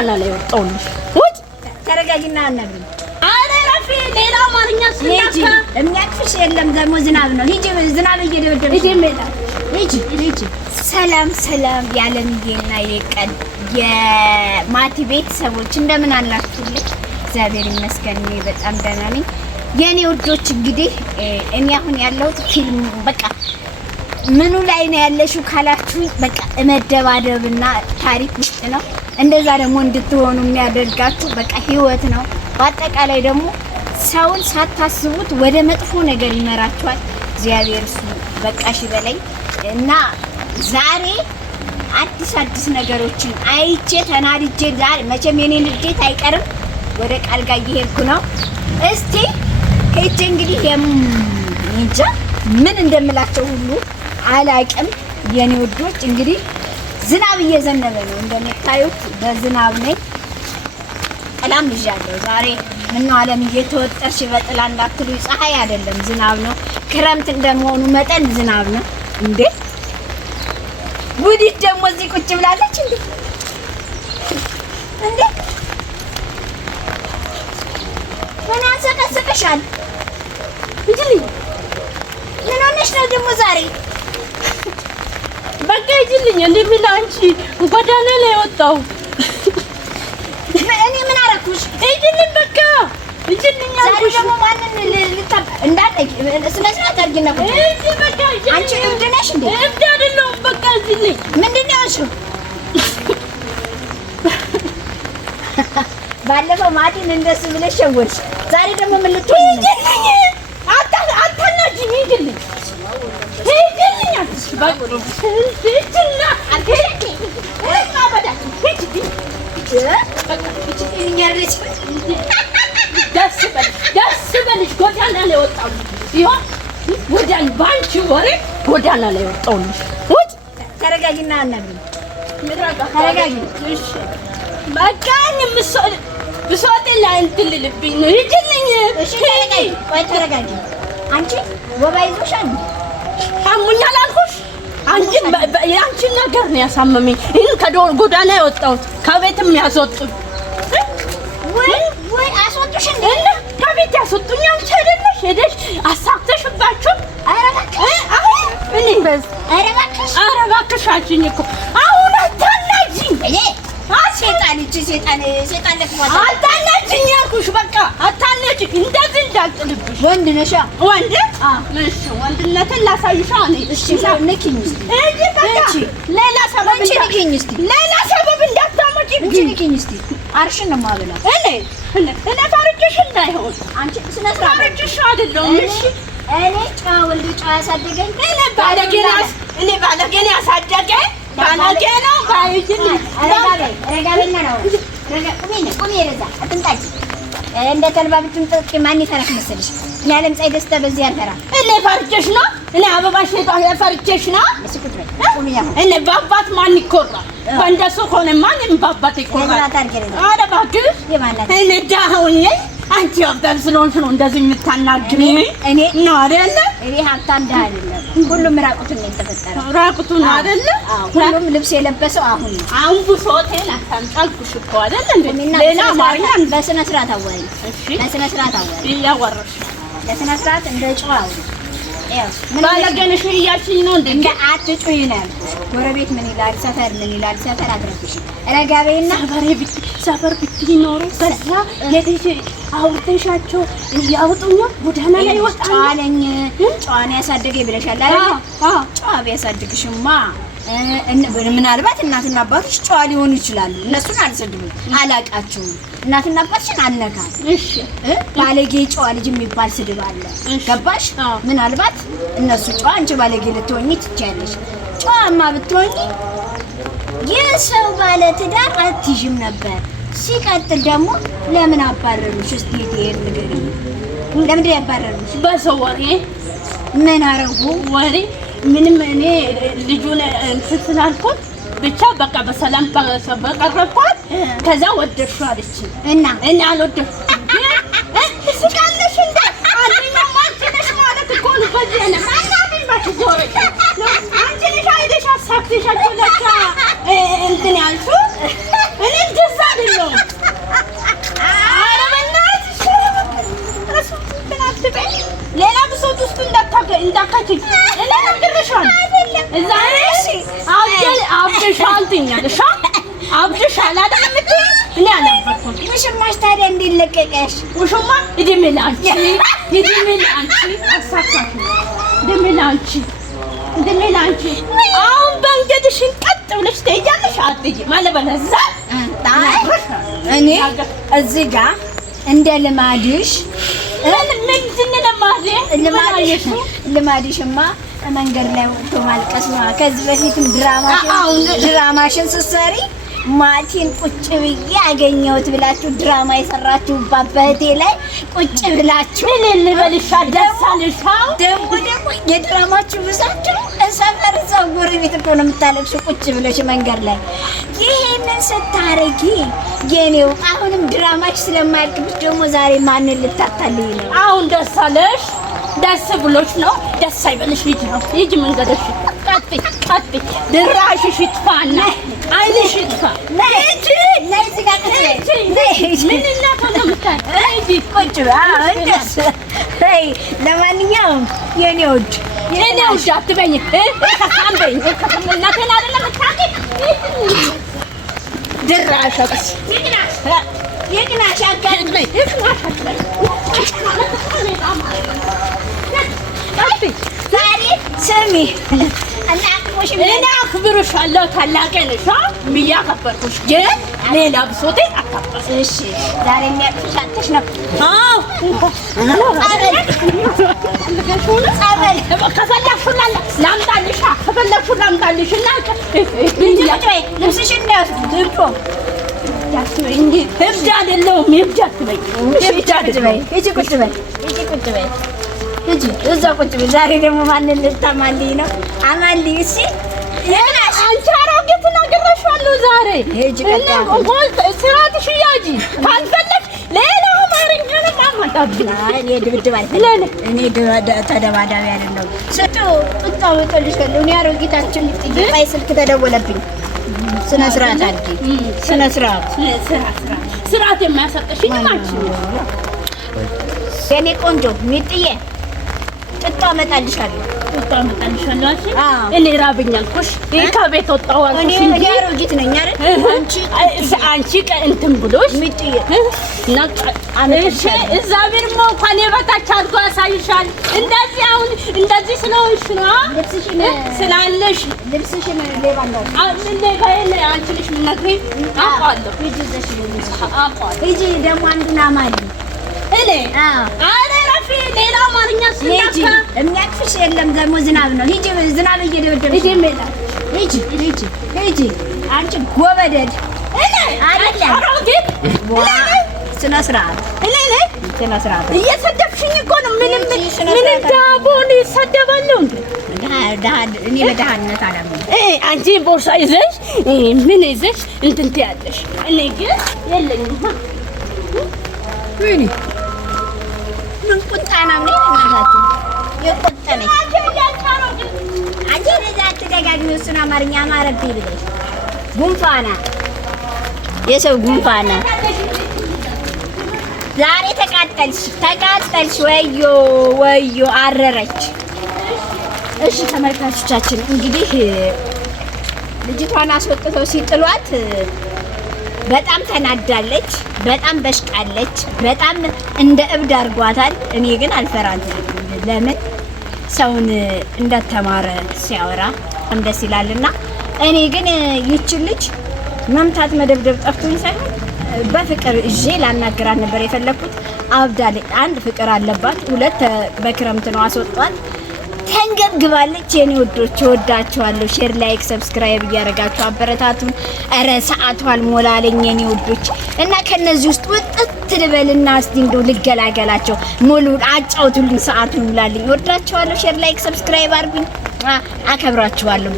ጎዳና ላይ ወጣሁልሽ። ውጭ ተረጋጊና አናግሪኝ። አረ ረፊ ሌላ አማርኛ ስለካ የሚያቅፍሽ የለም። ደግሞ ዝናብ ነው። ሂጂ ዝናብ እየደበደበ ሂጂ። ሰላም ያለምዬና የቀን የማቲ ቤተሰቦች እንደምን አላችሁልኝ? እግዚአብሔር ይመስገን እኔ በጣም ደህና ነኝ። የኔ ውዶች እንግዲህ እኔ አሁን ያለሁት ፊልም በቃ ምኑ ላይ ነው ያለሽው ካላችሁ በቃ መደባደብና ታሪክ ውስጥ ነው። እንደዛ ደግሞ እንድትሆኑ የሚያደርጋችሁ በቃ ህይወት ነው። በአጠቃላይ ደግሞ ሰውን ሳታስቡት ወደ መጥፎ ነገር ይመራችኋል። እግዚአብሔር እሱ በቃሽ በላይ እና ዛሬ አዲስ ነገሮችን አይቼ ተናድጄ ዛሬ መቼም የኔን ልጅት አይቀርም ወደ ቃል ጋር እየሄድኩ ነው። እስቲ ሄጄ እንግዲህ እንጃ ምን እንደምላቸው ሁሉ አላቅም። የኔ ውዶች እንግዲህ ዝናብ እየዘነበ ነው እንደምታዩት፣ በዝናብ ነኝ። ጥላም ይዣለሁ ዛሬ። ምነው ዓለም እየተወጠርሽ በጥላ እንዳትሉ፣ ፀሐይ አይደለም ዝናብ ነው። ክረምት እንደመሆኑ መጠን ዝናብ ነው እንዴ። ጉዲት ደግሞ እዚህ ቁጭ ብላለች እንዴ ምን አንሰቀሰቀሻል? እንግዲህ ምን ሆነሽ ነው ደግሞ ዛሬ? በቃ ይልኝ እንደሚል አንቺ ጎዳና ላይ ወጣው። እኔ ምን አረኩሽ? ይልኝ በቃ ይልኝ አልኩሽ። ደግሞ ማንን ልታብ እንዳለኝ ስነ ስርዓት አድርጊና ቁጭ። በቃ አንቺ እብድ ነሽ እንዴ? እብድ አይደለሁም። በቃ ይልኝ ምንድን ነው ያልሽው? ባለፈው ማቲን እንደሱ ብለሽ ሸወድሽ። ዛሬ ደግሞ ምን ልትሆኚ ነው? አታናጂኝ። ይልኝ ደስ በልሽ። ጎዳና ላይ ወጣሁልሽ። ይኸው ወዳን ባንቺ ወሬ ጎዳና ላይ ወጣሁልሽ። ውጭ ተረጋጊና አናግሪኝ። ተረጋጊ። እሺ በቃ ብሶቴን ለእንትን ልልብኝ ነው። ይልኝ እሺ ተረጋጊ። ቆይ ተረጋጊ። አንቺ ወባ ይዞሻል? አሙኛል አልኩሽ። አንቺን ነገር ነው ያሳመመኝ። ይሄን ከጎዳና ያወጣሁት ከቤትም ያስወጡኝ። ወይ አስወጡሽ እንዴ? ከቤት ያስወጡኝ አንቺ አይደለሽ ሄደሽ አሳክተሽባችሁ? ኧረ እባክሽ አልሽኝ እኮ አሁን አታናጂኝ። ሴጣን ለክሟል። አታናጂኝ አልኩሽ። በቃ አታናጂኝ። እንደዚህ እንዳልጥልብሽ። ወንድ ነሻ? ወንድ እሺ፣ ወንድነትን ላሳይሻ ነኝ። እሺ ንኪኝ እስቲ። ሌላ ሰበብ እንዳታመጪ። ንኪኝ እስቲ። አርሽን ነው የማበላው። እኔ ፈርጅሽ እንዳይሆን አንቺ ስነ ስርዓት ፈርጅሽ አይደለም። እሺ እኔ ጨዋ ወልድ ጨዋ ያሳደገኝ እኔ ባለጌ ያሳደገኝ ባለጌ ነው። ባይጅኝ ረጋበኛ ነው። ቁሚ ረዛ አትንጣጭ። እንደ ተልባ ብትንጠቂ ማን ይፈራሽ መሰልሽ? እኔ ዓለም ፀሐይ ደስታ በዚህ ያልፈራ። እኔ ፈርጀሽ ነው። እኔ አበባሽ ፈርጀሽ ነው። እኔ በአባት ማን ይኮራል? በእንደሱ ሆነ ማንም በአባት ይኮራል። ኧረ እባክሽ እኔ ደሃ ሆኜ አንቺ ሀብታም ስለሆንሽ ነው እንደዚህ የምታናግሪኝ። እኔ ነው አይደለ? እኔ ሀብታም ደሃ አይደለም። ሁሉም ራቁቱን ነው የተፈጠረው። ራቁቱን አይደለ? ሁሉም ልብስ የለበሰው አሁን ነው። አሁን ብሶቴን አታንጫልኩሽ እኮ አይደለ እንዴ? ሌላ አማርኛ በስነ ስርዓት አዋሪ። እሺ በስነ ስርዓት አዋሪ። እያወራሽ በስነ ስርዓት እንደ ጨዋ አውሪ። ባለገንሽ እያልሽኝ ነው እንዴ? እንደ አትጩይ ነው ያልኩሽ። ጎረቤት ምን ይላል? ሰፈር ምን ይላል? ሰፈር አድረግሽ ረጋ በይና ሰፈር ብትይ ኖሮ በዛ የልጅ አውርተሻቸው ያውጡኛል። ጎዳና ላይ ወጣኝ። ጨዋን ያሳደገኝ ብለሻል አይደል? ጨዋ ቢያሳድግሽማ ምናልባት እናትና አባትሽ ጨዋ ሊሆኑ ይችላሉ። እነሱን አልሰድብም፣ አላቃቸውም። እናትና አባትሽን አልነካም። እሺ ባለጌ ጨዋ ልጅ የሚባል ስድብ አለ። ገባሽ? ምናልባት እነሱ ጨዋ፣ አንቺ ባለጌ ልትሆኚ ትችያለሽ። ጨዋማ ብትሆኚ የሰው ባለ ትዳር አትይዥም ነበር። ሲቀጥል ደግሞ ለምን አባረሩሽ? እስቲ ይሄን ንገሪኝ። ለምንድን ያባረሩሽ? በሰው ወሬ ምን አረጉ? ወሬ ምንም እኔ ልጁን እንትን ስላልኩት ብቻ በቃ በሰላም በቀረብኳት። ከዛ ወደድሽው አለች እና እኔ አልወደድኩም። ስቃለሽ እንደ አንደኛ ማንተነሽ ማለት እኮ ነው። በዚህ ነው ማናምን ባትዞር አንቺ ነሽ አይደሽ አሳክተሻቸው ለካ እንትን ያልሽው እኔ ደስ አይደለም። ትኛለሽ? አብድሻል አይደል የምትይ? እኔ አላፈርኩም። ውሽማሽ ታዲያ እንዴት ለቀቀሽ? ውሽማ እድሜ ለአንቺ አሳካሽ። እድሜ ለአንቺ አሁን በእንግዲሽን ቀጥ ብለሽ ትሄጃለሽ። አትሄጂም አለበለዚያ እኔ እዚህ ጋር እንደ ልማድሽ ልማድሽማ መንገድ ላይ ወጥቶ ማልቀስ ነው። ከዚህ በፊትም ድራማሽን ስትሰሪ ማቲን ቁጭ ብዬ ያገኘሁት ብላችሁ ድራማ የሰራችሁባት በእህቴ ላይ ቁጭ ብላችሁ ልበልሻ ደሳልሻ ደግሞ የድራማችሁ ብዛችሁ ሰፈር እዛው ጎረቤት እኮ ነው የምታለቅሽው ቁጭ ብለሽ መንገድ ላይ። ይሄንን ስታረጊ የኔው አሁንም ድራማሽ ስለማያልቅብሽ ደግሞ ዛሬ ማንን ልታታልይ ነው? አሁን ደስ አለሽ? ደስ ብሎሽ ነው? ደስ አይበልሽ። ሂጂ መንገድሽ ቀጥ ድራሽሽ ይጥፋና አይንሽ ይጥፋ። ነይ እዚህ ጋር ምን ቁጭ ለማንኛውም የኔ ውድ አትበኝ። ከሳምበኝ እናቴን አይደለም የምታውቂ ድራሽሽ ይቅናሽ አጋጥመኝ ዛሬ ስሚ እና እኔ አክብርሻለሁ። ታላቄ ነሽ ብዬሽ አከበርኩሽ፣ ግን ሌላ ብሶቴን አታውቅም። እሺ ዛሬ የሚያቅፍሽ አንተሽ ነው። አዎ ከፈለግሽው ላምጣልሽ እና ልብስሽን እብድ አይደለሁም። እብድ አትበይ። ሂጂ ቁጭ በይ እዛ ቁጭ በይ። ዛሬ ደግሞ ማንን ልታማልይ ነው? አማልይ። እሺ አንቺ አሮጌት እነግርሻለሁ ዛሬ ስራትሽ ያጂ ካልፈለግሽ ሌላ አማርኛ ነው የማመጣብሽ። እኔ ድብድብ አልፈልግም። እኔ ተደባዳቢ አይደለሁም። ስጡ ጡጣው እጥልሻለሁ። እኔ አሮጌታችን ጥቂት ስልክ ተደወለብኝ። ስነ ስርዓት አድርጊ። ስነ ስርዓት የማያሰጠሽኝ አንቺ የኔ ቆንጆ ሚጥዬ ጥጣ አመጣልሻለሁ። እኔ ራብኝ አልኩሽ። ከቤት ወጣሁ አልኩሽ እንጂ አሮጊት ነኝ አይደል? አንቺ እንትን ብሎሽ ሚጥዬ እሺ እግዚአብሔር ከእኔ በታች አድርጎ ያሳይሻል። እንደዚህ አሁን እንደዚህ ስለሆንሽ ነው ስላለሽ ልብስሽን ሌባ አንቺ ነሽ የምትነግሪኝ። አውቃለሁ። ሂጂ ደግሞ አንዱን አማሊ እኔ አረ ረፊ ሌላ አማርኛ ስለካ የሚያቅፍሽ የለም። ደግሞ ዝናብ ነው። ሂጂ ዝናብ እየደበደበሽ ሂጂ አንቺ ጎበደድ እኔ አይደለም አሮጌት ስነ ስርዓት እየሰደብሽኝ እኮ ነው። ምንም ዳቦን ይሰደባለሁ እንዴ? እኔ በደሃነት አላምንም። አንቺ ቦርሳ ይዘሽ ምን ይዘሽ እንትን ትያለሽ። እኔ ግን የለኝም። ምን ቁጣና ምን እናታችሁ የቆጠነኝ አንቺ ለዛ ተደጋግሚ እሱን አማርኛ አማረብኝ ብለሽ ጉንፋና የሰው ጉንፋና ዛሬ ተቃጠልሽ። ወዮ አረረች። እሺ ተመልካቾቻችን እንግዲህ ልጅቷን አስወጥተው ሲጥሏት በጣም ተናዳለች፣ በጣም በሽቃለች፣ በጣም እንደ እብድ አድርጓታል። እኔ ግን አልፈራትም። ለምን ሰውን እንደተማረ ሲያወራ ደስ ይላልና። እኔ ግን ይችን ልጅ መምታት መደብደብ ጠፍቶኝ ሳይሆን በፍቅር እጄ ላናግራት ነበር የፈለኩት። አብዳለች። አንድ ፍቅር አለባት፣ ሁለት በክረምት ነው አስወጣት። ተንገብግባለች። የኔ ወዶች ወዳችኋለሁ። ሼር፣ ላይክ፣ ሰብስክራይብ እያደረጋችሁ አበረታቱን። ኧረ ሰዓቱ አልሞላለኝ የኔ ወዶች እና ከነዚህ ውስጥ ወጥት ልበልና እስቲ እንደው ልገላገላቸው። ሙሉ አጫውቱልኝ፣ ሰዓቱን ሙላልኝ። ወዳችኋለሁ። ሼር፣ ላይክ፣ ሰብስክራይብ አድርጉኝ። አከብራችኋለሁ።